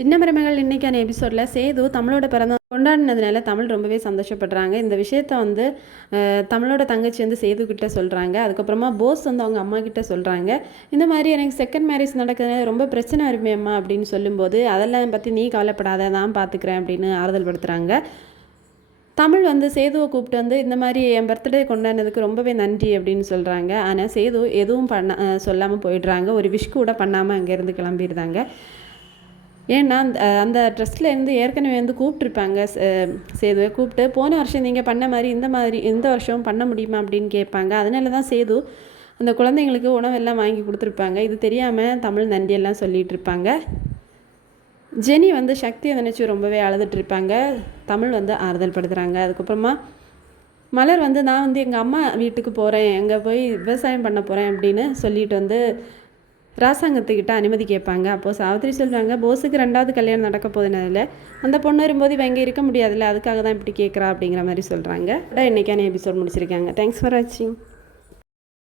சின்ன மருமகள் இன்னைக்கான எபிசோடில் சேது தமிழோட பிறந்த கொண்டாடினதுனால தமிழ் ரொம்பவே சந்தோஷப்படுறாங்க. இந்த விஷயத்த வந்து தமிழோட தங்கச்சி வந்து சேது கிட்ட சொல்கிறாங்க அதுக்கப்புறமா போஸ் வந்து அவங்க அம்மா கிட்ட சொல்கிறாங்க இந்த மாதிரி எனக்கு செகண்ட் மேரேஜ் நடக்கிறதுனால ரொம்ப பிரச்சனை வருமே அம்மா அப்படின்னு சொல்லும்போது அதெல்லாம் பற்றி நீ கவலைப்படாத நான் பார்த்துக்கிறேன் அப்படின்னு ஆறுதல் படுத்துகிறாங்க தமிழ் வந்து சேதுவை கூப்பிட்டு வந்து இந்த மாதிரி என் பர்த்டே கொண்டாடினதுக்கு ரொம்பவே நன்றி அப்படின்னு சொல்கிறாங்க ஆனால் சேது எதுவும் பண்ண சொல்லாமல் போயிடுறாங்க. ஒரு விஷ் கூட பண்ணாமல் அங்கேருந்து கிளம்பிடுறாங்க. ஏன்னா அந்த அந்த ட்ரெஸ்லேருந்து ஏற்கனவே வந்து கூப்பிட்ருப்பாங்க சேதுவை கூப்பிட்டு போன வருஷம் நீங்கள் பண்ண மாதிரி இந்த மாதிரி இந்த வருஷம் பண்ண முடியுமா? அப்படின்னு கேட்பாங்க. அதனால தான் சேது அந்த குழந்தைங்களுக்கு உணவெல்லாம் வாங்கி கொடுத்துருப்பாங்க. இது தெரியாமல் தமிழ் நன்றியெல்லாம் சொல்லிகிட்டு இருப்பாங்க ஜெனி வந்து சக்தியை நினச்சி ரொம்பவே அழுதுட்டு தமிழ் வந்து ஆறுதல் படுத்துகிறாங்க அதுக்கப்புறமா மலர் வந்து நான் வந்து எங்கள் அம்மா வீட்டுக்கு போகிறேன் அங்கே போய் விவசாயம் பண்ண போகிறேன் அப்படின்னு சொல்லிட்டு வந்து ராசாங்கத்துக்கிட்ட அனுமதி கேட்பாங்க. அப்போது சாவித்திரி சொல்கிறாங்க போஸுக்கு ரெண்டாவது கல்யாணம் நடக்க போதுனதில் அந்த பொண்ணு வரும்போது இவங்க இருக்க முடியாதுல்ல அதுக்காக தான் இப்படி கேட்குறா அப்படிங்கிற மாதிரி சொல்கிறாங்க இன்றைக்கான எபிசோட் முடிச்சிருக்காங்க. தேங்க்ஸ் ஃபார் வாட்சிங்